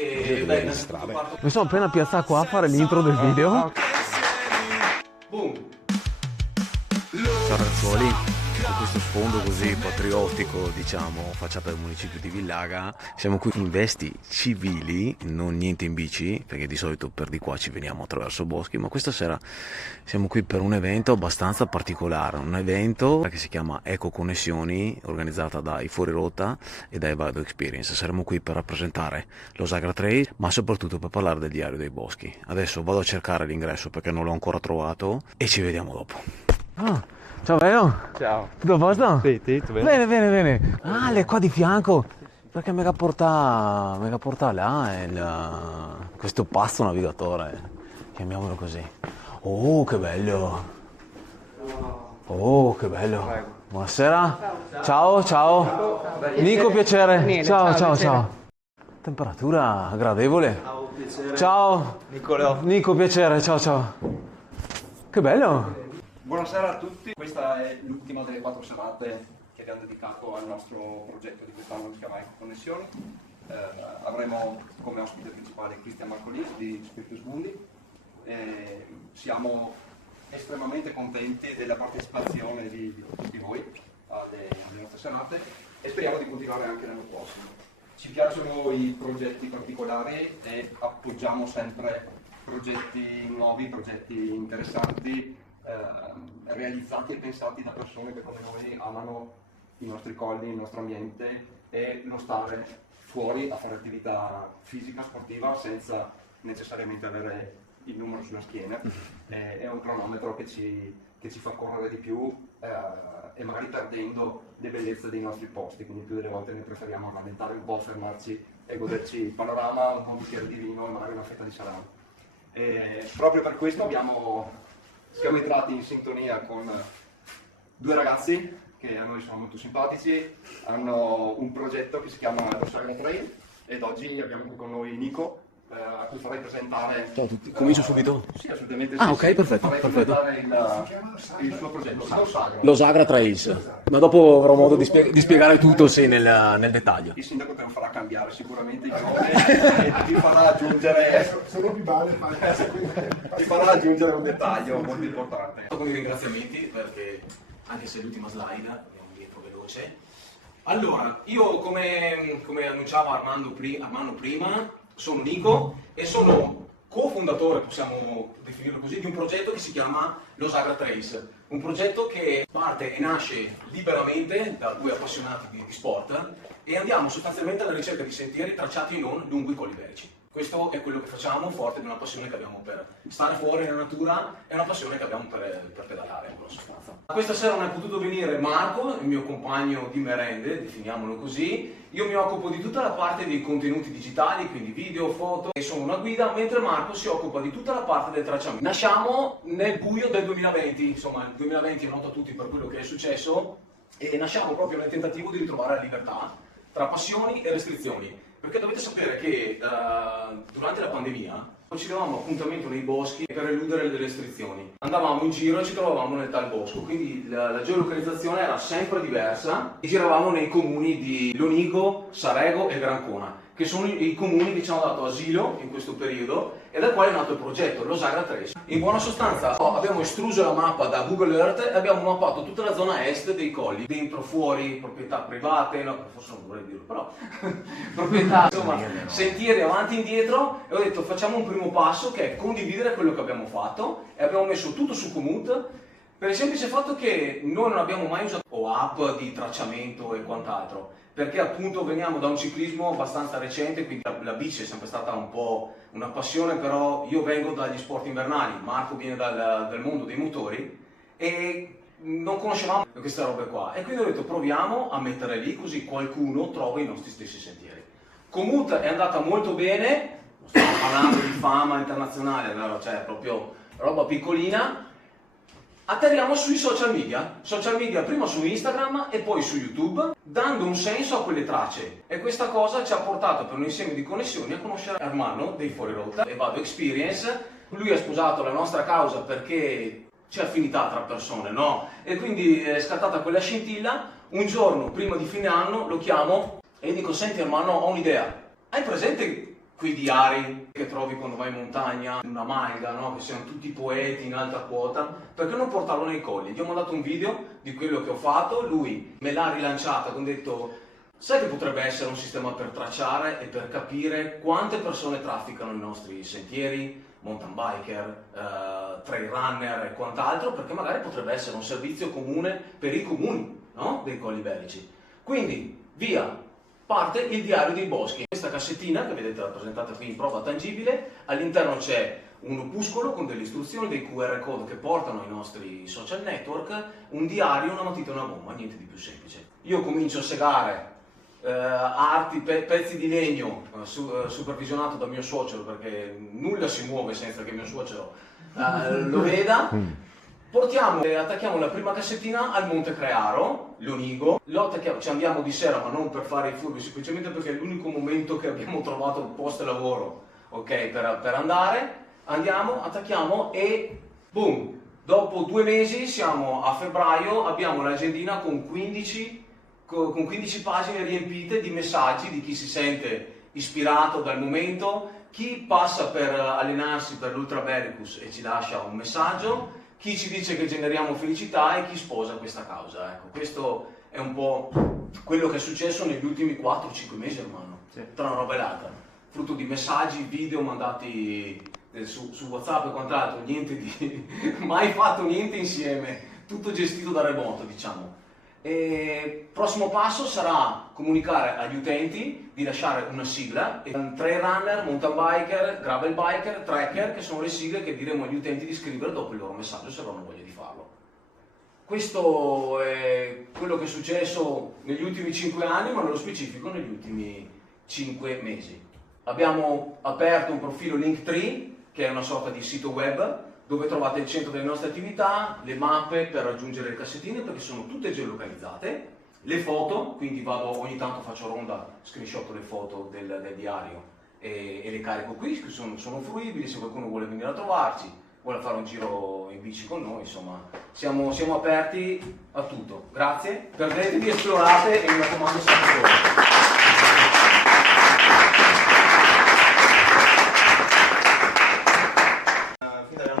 E beh, innanzitutto parto. Mi sono appena piazzato qua a fare l'intro del video. Boom! Sarrazzoli, con questo sfondo così patriottico, diciamo, facciata del municipio di Villaga. Siamo qui in vesti civili, non niente in bici, perché di solito per di qua ci veniamo attraverso boschi, ma questa sera siamo qui per un evento abbastanza particolare, un evento che si chiama Eco Connessioni, organizzata dai Fuori Rotta e dai Vado Experience. Saremo qui per rappresentare lo Sagra Trail, ma soprattutto per parlare del Diario dei Boschi. Adesso vado a cercare l'ingresso perché non l'ho ancora trovato e ci vediamo dopo. Ciao bello. Ciao. Tutto a posto? Sì, tutto bene. Bene, bene, bene. Ah, lei è qua di fianco. Perché mega porta là questo pazzo navigatore. Chiamiamolo così. Oh, che bello. Oh, che bello. Buonasera. Ciao, ciao. Nico, piacere. Ciao, ciao, ciao. Temperatura gradevole. Ciao. Nico, piacere. Ciao, ciao. Che bello. Buonasera a tutti, questa è l'ultima delle 4 serate che abbiamo dedicato al nostro progetto di quest'anno che si chiama Eco Connessioni. Avremo come ospite principale Cristian Marcolini di Spiritus Mundi. Siamo estremamente contenti della partecipazione di tutti voi alle nostre serate e speriamo di continuare anche l'anno prossimo. Ci piacciono i progetti particolari e appoggiamo sempre progetti nuovi, progetti interessanti, realizzati e pensati da persone che come noi amano i nostri colli, il nostro ambiente e lo stare fuori a fare attività fisica, sportiva senza necessariamente avere il numero sulla schiena. È un cronometro che ci fa correre di più e magari perdendo le bellezze dei nostri posti, quindi più delle volte ne preferiamo rallentare un po', fermarci e goderci il panorama, un buon bicchiere di vino e magari una fetta di salame. Proprio per questo siamo entrati in sintonia con due ragazzi che a noi sono molto simpatici, hanno un progetto che si chiama lo Sagra Trail ed oggi abbiamo qui con noi Nico, a cui farei presentare... Ciao a tutti, comincio subito? Sì, assolutamente sì. Ah, ok, perfetto, Farei perfetto. presentare il suo progetto, lo Sagra. Lo Sagra Trails, ma dopo avrò modo di spiegare tutto nel dettaglio. Il sindaco te lo farà cambiare sicuramente il nome e ti farà aggiungere... Sono più male, ti farà aggiungere un dettaglio molto importante. Con i ringraziamenti perché anche se è l'ultima slide andiamo dietro veloce. Allora, io come annunciava Armando prima, sono Nico e sono cofondatore, possiamo definirlo così, di un progetto che si chiama lo Sagra Trails. Un progetto che parte e nasce liberamente da due appassionati di sport e andiamo sostanzialmente alla ricerca di sentieri tracciati non lungo i colli iberici. Questo è quello che facciamo, forte di una passione che abbiamo per stare fuori nella natura e una passione che abbiamo per pedalare, in sostanza. Questa sera non è potuto venire Marco, il mio compagno di merende, definiamolo così. Io mi occupo di tutta la parte dei contenuti digitali, quindi video, foto, e sono una guida, mentre Marco si occupa di tutta la parte del tracciamento. Nasciamo nel buio del 2020, insomma il 2020 è noto a tutti per quello che è successo, e nasciamo proprio nel tentativo di ritrovare la libertà tra passioni e restrizioni. Perché dovete sapere che durante la pandemia ci davamo appuntamento nei boschi per eludere le restrizioni. Andavamo in giro e ci trovavamo nel tal bosco, quindi la geolocalizzazione era sempre diversa e giravamo nei comuni di Lonigo, Sarego e Grancona, che sono i comuni che ci hanno dato asilo in questo periodo e dal quale è nato il progetto, lo Sagra Trails. In buona sostanza abbiamo estruso la mappa da Google Earth e abbiamo mappato tutta la zona est dei colli, dentro, fuori, proprietà private, no, forse non dovrei dirlo, però proprietà, insomma, sentieri avanti e indietro, e ho detto facciamo un primo passo che è condividere quello che abbiamo fatto e abbiamo messo tutto su Komoot per il semplice fatto che noi non abbiamo mai usato app di tracciamento e quant'altro, perché appunto veniamo da un ciclismo abbastanza recente, quindi la bici è sempre stata un po' una passione, però io vengo dagli sport invernali, Marco viene dal mondo dei motori e non conoscevamo queste robe qua e quindi ho detto proviamo a mettere lì così qualcuno trova i nostri stessi sentieri. Komoot è andata molto bene, stiamo parlando di fama internazionale, cioè proprio roba piccolina. Atterriamo sui social media prima su Instagram e poi su YouTube, dando un senso a quelle tracce. E questa cosa ci ha portato per un insieme di connessioni a conoscere Armando dei Fuori Rotta e Vado Experience. Lui ha sposato la nostra causa perché c'è affinità tra persone, no? E quindi è scattata quella scintilla. Un giorno, prima di fine anno, lo chiamo e dico: senti Armando, ho un'idea. Hai presente quei diari che trovi quando vai in montagna, in una malga, no? Che siano tutti poeti in alta quota, perché non portarlo nei colli? Gli ho mandato un video di quello che ho fatto, lui me l'ha rilanciata, ho detto, sai che potrebbe essere un sistema per tracciare e per capire quante persone trafficano i nostri sentieri, mountain biker, trail runner e quant'altro, perché magari potrebbe essere un servizio comune per i comuni, no? Dei colli iberici. Quindi, via! Parte il diario dei boschi. Questa cassettina che vedete rappresentata qui in prova tangibile, all'interno c'è un opuscolo con delle istruzioni, dei QR code che portano ai nostri social network, un diario, una matita e una bomba, niente di più semplice. Io comincio a segare arti, pezzi di legno, supervisionato da mio suocero, perché nulla si muove senza che mio suocero lo veda. Attacchiamo la prima cassettina al Monte Crearo, Lonigo, ci andiamo di sera, ma non per fare i furbi, semplicemente perché è l'unico momento che abbiamo trovato post lavoro, ok, per andare. Andiamo, attacchiamo e boom! Dopo 2 mesi, siamo a febbraio, abbiamo l'agendina con 15 pagine riempite di messaggi di chi si sente ispirato dal momento, chi passa per allenarsi per l'Ultra Bericus e ci lascia un messaggio, chi ci dice che generiamo felicità e chi sposa questa causa. Ecco, questo è un po' quello che è successo negli ultimi 4-5 mesi, hermano, tra una roba e l'altra, frutto di messaggi, video mandati su WhatsApp e quant'altro, niente di mai fatto niente insieme, tutto gestito da remoto, diciamo. E prossimo passo sarà comunicare agli utenti di lasciare una sigla, trail runner, mountain biker, gravel biker, trekker, che sono le sigle che diremo agli utenti di scrivere dopo il loro messaggio se avranno voglia di farlo. Questo è quello che è successo negli ultimi 5 anni, ma nello specifico negli ultimi 5 mesi. Abbiamo aperto un profilo Linktree, che è una sorta di sito web, dove trovate il centro delle nostre attività, le mappe per raggiungere le cassettine perché sono tutte geolocalizzate, le foto, quindi ogni tanto faccio ronda, screenshot le foto del diario e le carico qui, che sono fruibili, se qualcuno vuole venire a trovarci, vuole fare un giro in bici con noi, insomma, siamo aperti a tutto. Grazie, perdetevi, esplorate e mi raccomando sempre.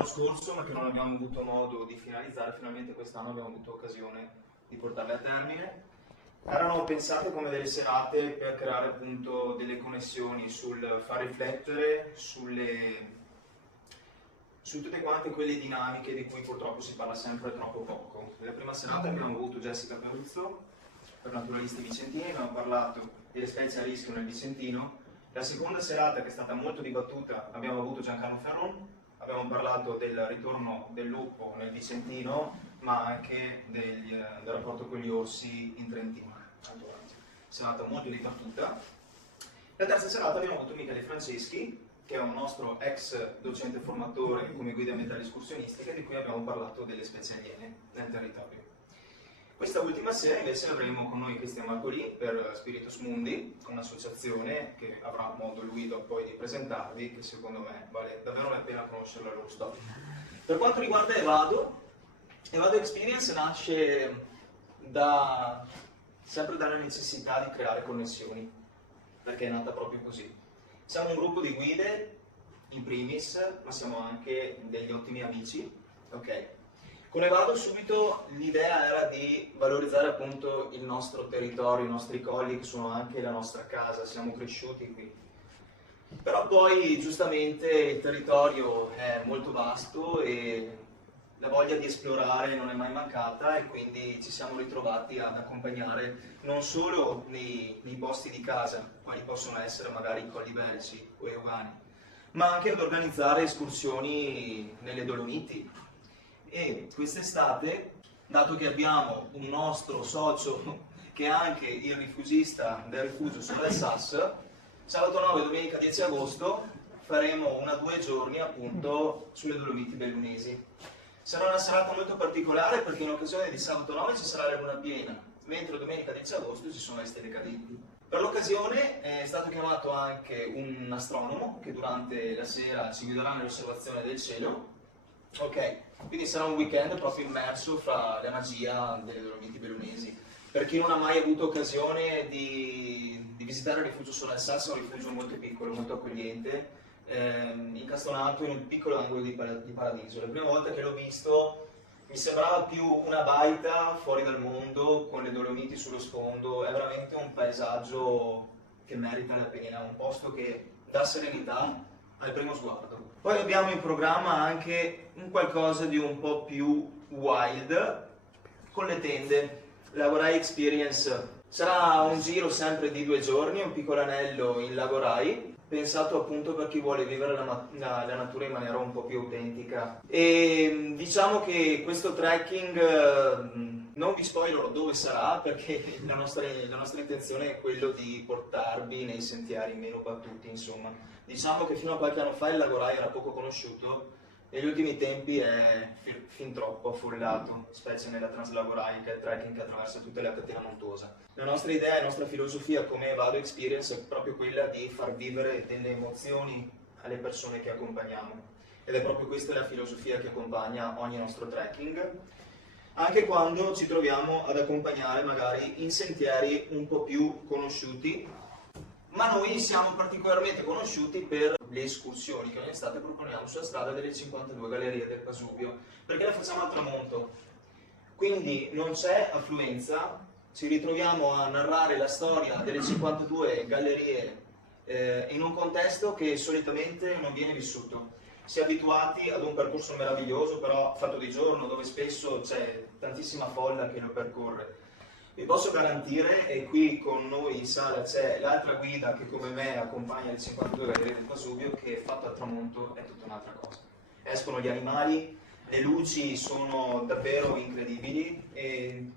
Scorso, ma che non abbiamo avuto modo di finalizzare, finalmente quest'anno abbiamo avuto occasione di portarle a termine. Erano pensate come delle serate per creare appunto delle connessioni sul far riflettere su tutte quante quelle dinamiche di cui purtroppo si parla sempre troppo poco. Nella prima serata abbiamo avuto Jessica Peruzzo, per naturalisti vicentini, abbiamo parlato delle specie a rischio nel Vicentino. La seconda serata, che è stata molto dibattuta, abbiamo avuto Giancarlo Ferron. Abbiamo parlato del ritorno del lupo nel Vicentino, ma anche del rapporto con gli orsi in Trentino. Serata molto dibattuta. La terza serata abbiamo avuto Michele Franceschi, che è un nostro ex docente formatore come guida ambientale escursionistica, di cui abbiamo parlato delle specie aliene nel territorio. Questa ultima sera invece avremo con noi Cristian Marcolì per Spiritus Mundi, un'associazione che avrà modo lui poi di presentarvi, che secondo me vale davvero la pena conoscere la loro storia. Per quanto riguarda Evado Experience nasce sempre dalla necessità di creare connessioni, perché è nata proprio così. Siamo un gruppo di guide, in primis, ma siamo anche degli ottimi amici, ok? Con Evado subito l'idea era di valorizzare appunto il nostro territorio, i nostri colli che sono anche la nostra casa, siamo cresciuti qui. Però poi giustamente il territorio è molto vasto e la voglia di esplorare non è mai mancata e quindi ci siamo ritrovati ad accompagnare non solo nei posti di casa, quali possono essere magari i colli iberici o eugani, ma anche ad organizzare escursioni nelle Dolomiti. E quest'estate, dato che abbiamo un nostro socio che è anche il rifugista del rifugio Sole del Sas, sabato 9 e domenica 10 agosto faremo 1 o 2 giorni appunto sulle Dolomiti bellunesi. Sarà una serata molto particolare perché in occasione di sabato 9 ci sarà la luna piena, mentre domenica 10 agosto ci sono le stelle cadenti. Per l'occasione è stato chiamato anche un astronomo che durante la sera ci guiderà nell'osservazione del cielo. Ok, quindi sarà un weekend proprio immerso fra la magia delle Dolomiti bellunesi. Per chi non ha mai avuto occasione di visitare il rifugio Sole al Sasso, un rifugio molto piccolo, molto accogliente, incastonato in un piccolo angolo di Paradiso. La prima volta che l'ho visto mi sembrava più una baita fuori dal mondo, con le Dolomiti sullo sfondo. È veramente un paesaggio che merita la pena, un posto che dà serenità al primo sguardo. Poi abbiamo in programma anche un qualcosa di un po' più wild con le tende. Lagorai Experience sarà un giro sempre di 2 giorni, un piccolo anello in Lagorai, pensato appunto per chi vuole vivere la natura in maniera un po' più autentica. E diciamo che questo trekking, non vi spoilerò dove sarà, perché la nostra intenzione è quello di portarvi nei sentieri meno battuti, insomma. Diciamo che fino a qualche anno fa il Lagorai era poco conosciuto, negli ultimi tempi è fin troppo affollato, specie nella Translagorai, che è il trekking che attraversa tutta la catena montuosa. La nostra idea e la nostra filosofia come Vado Experience è proprio quella di far vivere delle emozioni alle persone che accompagniamo. Ed è proprio questa la filosofia che accompagna ogni nostro trekking, anche quando ci troviamo ad accompagnare magari in sentieri un po' più conosciuti, ma noi siamo particolarmente conosciuti per le escursioni che ogni estate proponiamo sulla strada delle 52 gallerie del Pasubio, perché le facciamo al tramonto, quindi non c'è affluenza, ci ritroviamo a narrare la storia delle 52 gallerie in un contesto che solitamente non viene vissuto. Si è abituati ad un percorso meraviglioso, però fatto di giorno, dove spesso c'è tantissima folla che lo percorre. Vi posso garantire, e qui con noi in sala c'è l'altra guida che come me accompagna le 52 gallerie del Pasubio, che fatto al tramonto è tutta un'altra cosa. Escono gli animali, le luci sono davvero incredibili e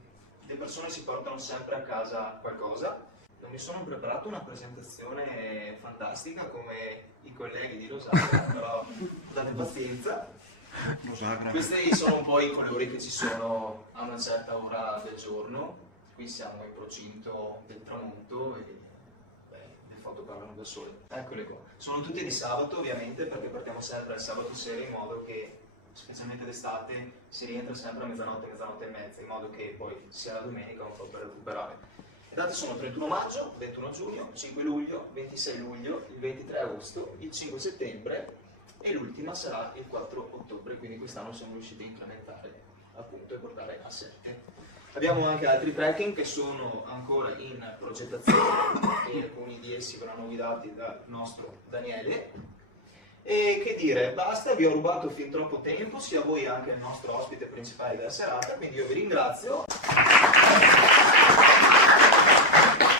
le persone si portano sempre a casa qualcosa. Non mi sono preparato una presentazione fantastica come i colleghi di Losagra, però date pazienza. Questi sono un po' i colori che ci sono a una certa ora del giorno. Qui siamo in procinto del tramonto e le foto parlano da sole. Eccole qua. Sono tutti di sabato ovviamente, perché partiamo sempre al sabato sera, in modo che, specialmente d'estate, si rientra sempre a mezzanotte e mezza, in modo che poi sia la domenica un po' per recuperare. Le date sono 31 maggio, 21 giugno, 5 luglio, 26 luglio, il 23 agosto, il 5 settembre e l'ultima sarà il 4 ottobre, quindi quest'anno siamo riusciti a incrementare appunto e portare a 7. Abbiamo anche altri trekking che sono ancora in progettazione e alcuni di essi verranno guidati dal nostro Daniele. E che dire, basta, vi ho rubato fin troppo tempo, sia voi anche il nostro ospite principale della serata, quindi io vi ringrazio.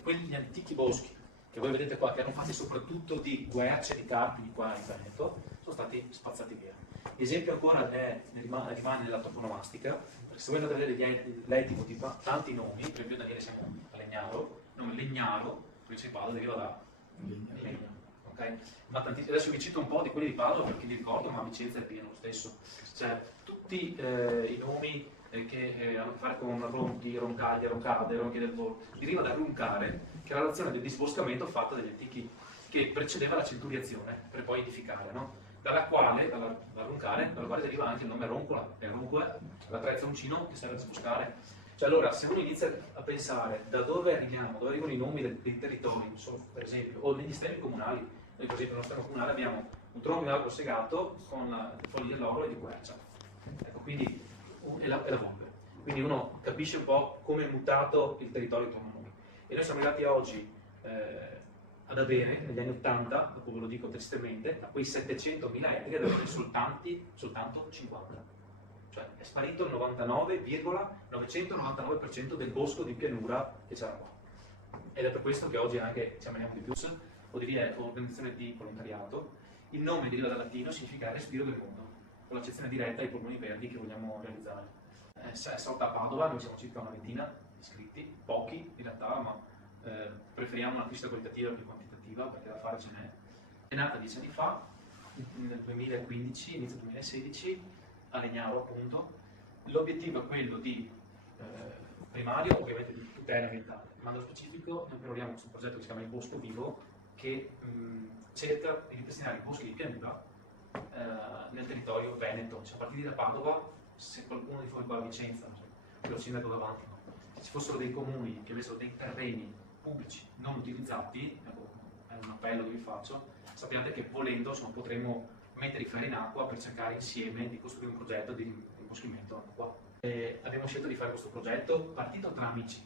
Quegli antichi boschi che voi vedete qua, che erano fatti soprattutto di querce, di carpi qua in Veneto, sono stati spazzati via. L'esempio ancora rimane nella toponomastica, perché se voi andate a vedere l'etico di tanti nomi, per esempio Daniele siamo a Legnaro, il nome Legnaro, principale, deriva da legno, okay? Ma adesso vi cito un po' di quelli di Padova perché li ricordo, ma a Vicenza è pieno lo stesso. Cioè, tutti i nomi che hanno a che fare con ronchi, roncaglie, roncade, ronchi del volo, deriva da runcare, che è la relazione del disboscamento fatta dagli antichi, che precedeva la centuriazione per poi edificare, no? Dalla quale deriva anche il nome roncola, e roncola la trezza uncino che serve a disboscare. Cioè allora, se uno inizia a pensare da dove arriviamo, dove arrivano i nomi dei territori, per esempio, o degli stemmi comunali, noi per esempio nello stemma comunale abbiamo un tronco di albero segato con foglie dell'oro e di quercia. Ecco, quindi, e la volpe. Quindi uno capisce un po' come è mutato il territorio intorno a noi. E noi siamo arrivati oggi ad avere, negli anni 80, dopo ve lo dico tristemente, da quei 700.000 ettari ad avere soltanto 50. Cioè è sparito il 99,999% del bosco di pianura che c'era qua. Ed è per questo che oggi anche ci ammeniamo di più, o di organizzazione di volontariato. Il nome deriva dal latino, significa respiro del mondo, con l'accezione diretta ai polmoni verdi che vogliamo realizzare. È sorta a Padova, noi siamo circa una ventina iscritti, pochi in realtà, ma preferiamo una crescita qualitativa più quantitativa perché da fare ce n'è. È nata 10 anni fa, nel 2015, inizio 2016, a Legnaro appunto. L'obiettivo è quello di primario, ovviamente di tutela ambientale, ma nello specifico noi lavoriamo su un progetto che si chiama Il Bosco Vivo, che cerca di ripristinare i boschi di pianura nel territorio veneto, cioè a partire da Padova, se qualcuno di voi va a Vicenza, quello sindaco davanti, no? Se ci fossero dei comuni che avessero dei terreni pubblici non utilizzati, è un appello che vi faccio, sappiate che volendo insomma, potremmo mettere i ferri in acqua per cercare insieme di costruire un progetto di imboschimento qua. Abbiamo scelto di fare questo progetto partito tra amici,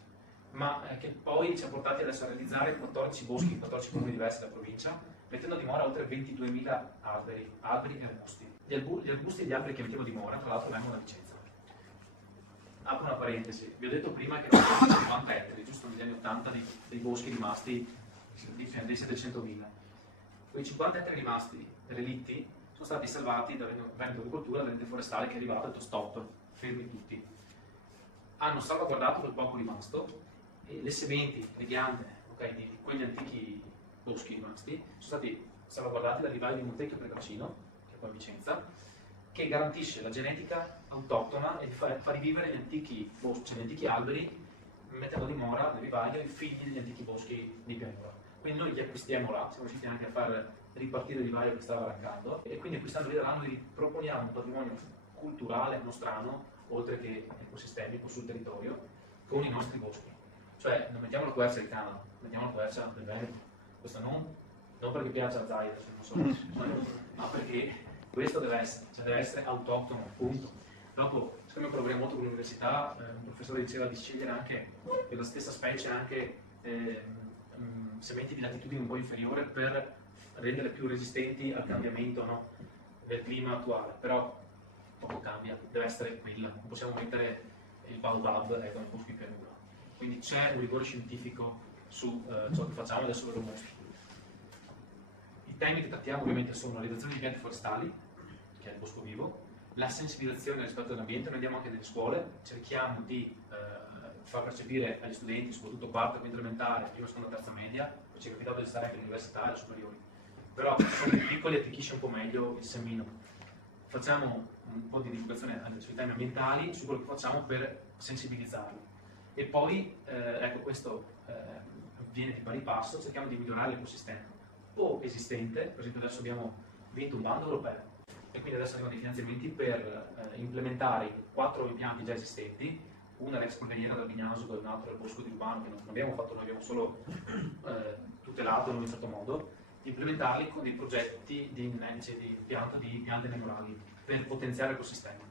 ma che poi ci ha portati adesso a realizzare 14 boschi, 14 comuni diversi della provincia, mettendo a dimora oltre 22.000 alberi e arbusti. Gli arbusti e gli alberi che mettiamo a dimora, tra l'altro, vengono da Vicenza. Apro una parentesi, vi ho detto prima che erano 50 ettari, giusto negli anni 80, dei boschi rimasti dei 700.000. Quei 50 ettari rimasti, relitti, sono stati salvati da Veneto Agricoltura, dall'ente forestale che è arrivato e ha detto stop, fermi tutti. Hanno salvaguardato quel poco rimasto e le sementi, le ghiande, okay, di quegli antichi boschi rimasti sono stati salvaguardati dal vivaio di Montecchio Pregracino, che è qua a Vicenza, che garantisce la genetica autoctona e fa rivivere gli antichi boschi, cioè gli antichi alberi, mettendo a dimora nel vivaio i figli degli antichi boschi di pianura. Quindi noi li acquistiamo là, siamo riusciti anche a far ripartire il vivaio che stava arrancando, e quindi acquistando lì da là noi proponiamo un patrimonio culturale nostrano, oltre che ecosistemico, sul territorio, con i nostri boschi. Cioè non mettiamo la quercia di Canada, mettiamo la quercia del Veneto. Questo non perché piace a Zaida, non so, ma perché questo deve essere autoctono, appunto. Dopo, siccome collaboriamo molto con l'università, un professore diceva di scegliere anche per la stessa specie anche sementi di latitudine un po' inferiore per rendere più resistenti al cambiamento, no, del clima attuale, però poco cambia, deve essere quella, non possiamo mettere il baobab nei boschi di pianura. Quindi c'è un rigore scientifico su ciò che facciamo, adesso ve lo mostro. I temi che trattiamo ovviamente sono la realizzazione di impianti forestali, che è il bosco vivo, la sensibilizzazione rispetto all'ambiente. Noi andiamo anche nelle scuole, cerchiamo di far percepire agli studenti, soprattutto quarta, quinta elementare, prima, seconda, terza media, poi ci è capitato di stare anche all'università e alle superiori, però sono più piccoli e arricchisce un po' meglio il semino. Facciamo un po' di divulgazione anche sui temi ambientali, su quello che facciamo per sensibilizzarli. E poi, ecco, questo avviene di pari passo, cerchiamo di migliorare l'ecosistema o esistente. Per esempio adesso abbiamo vinto un bando europeo e quindi adesso arrivano dei finanziamenti per implementare 4 impianti già esistenti, una l'ex Polveriera dal Vignaso e un altro al Bosco di Urbano, che non abbiamo fatto noi, abbiamo solo tutelato in un certo modo, implementarli con dei progetti di impianto di piante nemorali per potenziare l'ecosistema.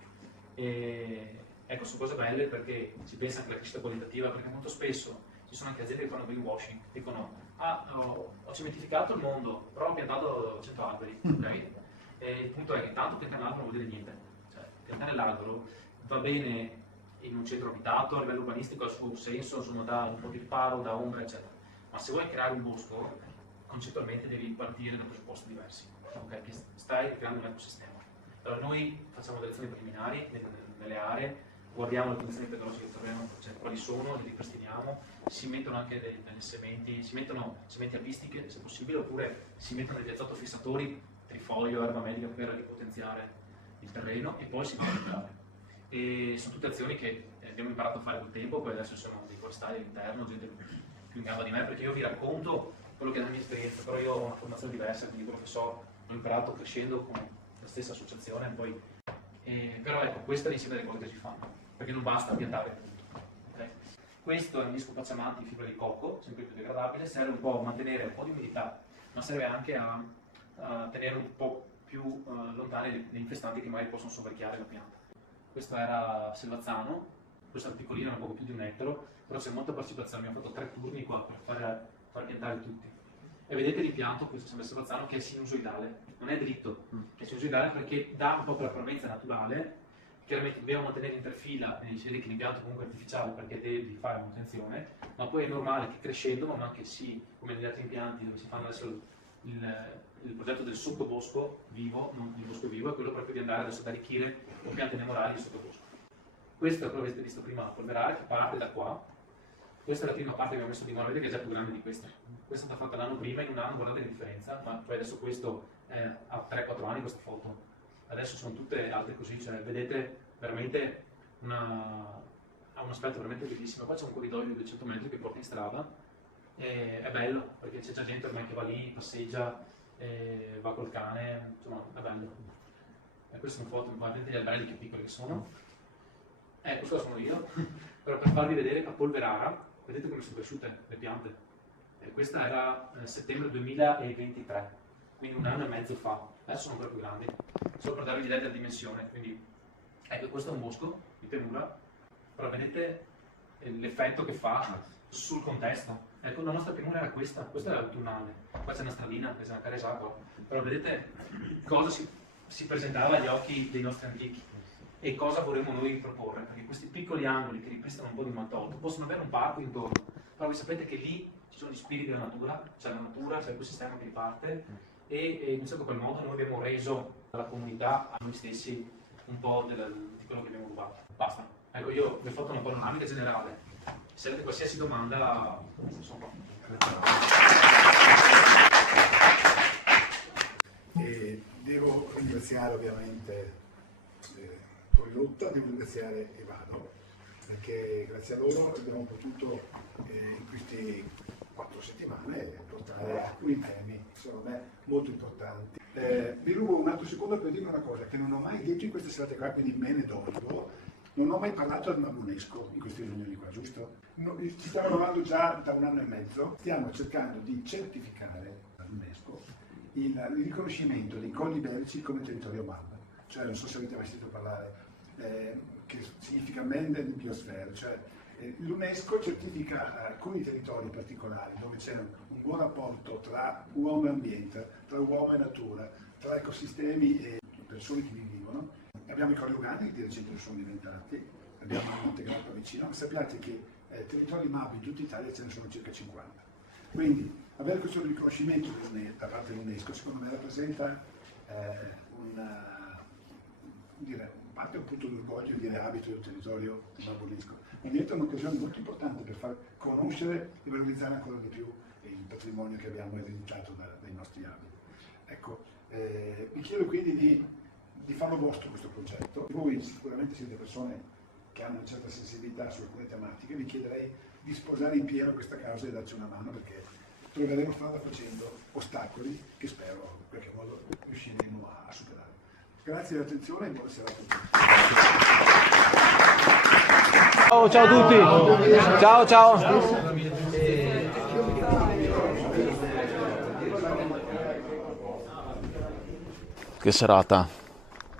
E ecco, sono cose belle perché si pensa anche alla crescita qualitativa, perché molto spesso ci sono anche aziende che fanno greenwashing, dicono ho cementificato il mondo, però ho piantato 100 alberi, ok? E il punto è che tanto piantare l'albero non vuol dire niente, cioè piantare l'albero va bene in un centro abitato, a livello urbanistico ha il suo senso, insomma, dà un po' di riparo, da ombra, eccetera, ma se vuoi creare un bosco, concettualmente devi partire da presupposti diversi, ok? Che stai creando un ecosistema. Allora noi facciamo delle azioni preliminari nelle aree, guardiamo le condizioni tecnologiche del terreno, cioè quali sono, le ripristiniamo, si mettono anche delle sementi, si mettono sementi alpistiche se possibile, oppure si mettono degli azotofissatori, trifoglio, erba medica per ripotenziare il terreno, e poi si va a piantare. E sono tutte azioni che abbiamo imparato a fare col tempo, poi adesso sono dei forestali all'interno, gente più in gamba di me, perché io vi racconto quello che è la mia esperienza, però io ho una formazione diversa, quindi quello che so ho imparato crescendo con la stessa associazione, poi, però ecco, questa è l'insieme delle cose che si fanno, perché non basta piantare appunto. Okay? Questo è un disco pacciamanti in fibra di cocco, sempre più degradabile, serve un po' a mantenere un po' di umidità, ma serve anche a tenere un po' più lontane le infestanti che magari possono soverchiare la pianta. Questo era Selvazzano, questo era piccolino, era un po' più di 1 ettaro, però c'è molta partecipazione, abbiamo fatto 3 turni qua per far piantare tutti. E vedete l'impianto, questo sembra Selvazzano, che è sinusoidale, non è dritto, è sinusoidale perché dà un po' quella parvenza naturale. Chiaramente dobbiamo mantenere interfila nei cieli che l'impianto comunque è artificiale perché devi fare manutenzione, ma poi è normale che crescendo, man mano che come negli altri impianti dove si fanno adesso il progetto del sottobosco vivo, non il bosco vivo, è quello proprio di andare adesso ad arricchire con piante nemorali il sottobosco. Questo è quello che avete visto prima a polverare, che parte da qua. Questa è la prima parte che abbiamo messo di mano, vedete che è già più grande di questa. Questa è stata fatta l'anno prima, in un anno guardate la differenza, ma cioè adesso questo ha 3-4 anni questa foto. Adesso sono tutte alte così, cioè vedete veramente ha un aspetto veramente bellissimo. Poi c'è un corridoio di 200 metri che porta in strada, e è bello perché c'è già gente ormai che va lì, passeggia, va col cane, insomma è bello. E queste sono foto, vedete gli alberelli che piccoli che sono. Questo sono io, però per farvi vedere a Polverara, vedete come sono cresciute le piante. Questa era settembre 2023, quindi 1 anno e mezzo fa. Adesso sono ancora più grandi, solo per darvi l'idea della dimensione. Quindi, ecco, questo è un bosco di pianura, però vedete l'effetto che fa sul contesto. Ecco, la nostra pianura era questa era l'autunnale. Qua c'è una stradina, che è una caresacqua, però vedete cosa si presentava agli occhi dei nostri antichi e cosa vorremmo noi proporre, perché questi piccoli angoli che ripristinano un po' di maltolto possono avere un parco intorno, però voi sapete che lì ci sono gli spiriti della natura, c'è la natura, c'è l'ecosistema che riparte e in un certo qual modo noi abbiamo reso alla comunità, a noi stessi, un po' di quello che abbiamo rubato. Basta. Ecco, io vi ho fatto una panoramica generale. Se avete qualsiasi domanda, sono qua. E devo ringraziare ovviamente Pollotta, devo ringraziare Evado, perché grazie a loro abbiamo potuto in queste 4 settimane portare alcuni temi, secondo me, molto importanti. Vi rubo un altro secondo per dire una cosa che non ho mai detto in queste serate qua, quindi me ne dolgo. Non ho mai parlato all'UNESCO in queste riunioni qua, giusto? Ci stiamo lavorando già da 1 anno e mezzo, stiamo cercando di certificare all'UNESCO il riconoscimento dei colli iberici come territorio MAB. Cioè, non so se avete mai sentito parlare, che significa Mende di Biosfera, cioè l'UNESCO certifica alcuni territori particolari dove c'è un buon rapporto tra uomo e ambiente, tra uomo e natura, tra ecosistemi e persone che vi vivono. Abbiamo i colli organici che di recente lo sono diventati, abbiamo il Monte Grappa vicino, ma sappiate che territori MAB in tutta Italia ce ne sono circa 50. Quindi avere questo riconoscimento da parte dell'UNESCO secondo me rappresenta parte un punto di orgoglio e di abito del territorio mabulisco, ma diventa un'occasione molto importante per far conoscere e valorizzare ancora di più il patrimonio che abbiamo ereditato dai nostri abiti. Ecco, vi chiedo quindi di farlo vostro questo progetto. Voi sicuramente siete persone che hanno una certa sensibilità su alcune tematiche, vi chiederei di sposare in pieno questa causa e darci una mano, perché troveremo strada facendo ostacoli che spero in qualche modo riusciremo a superare. Grazie dell'attenzione e buona serata a tutti. Ciao a tutti. Ciao. Che serata.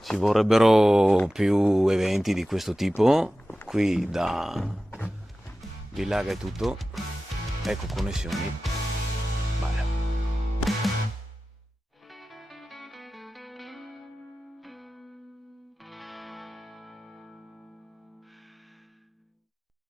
Ci vorrebbero più eventi di questo tipo. Qui da Villaga è tutto. Ecco, connessioni. Bye.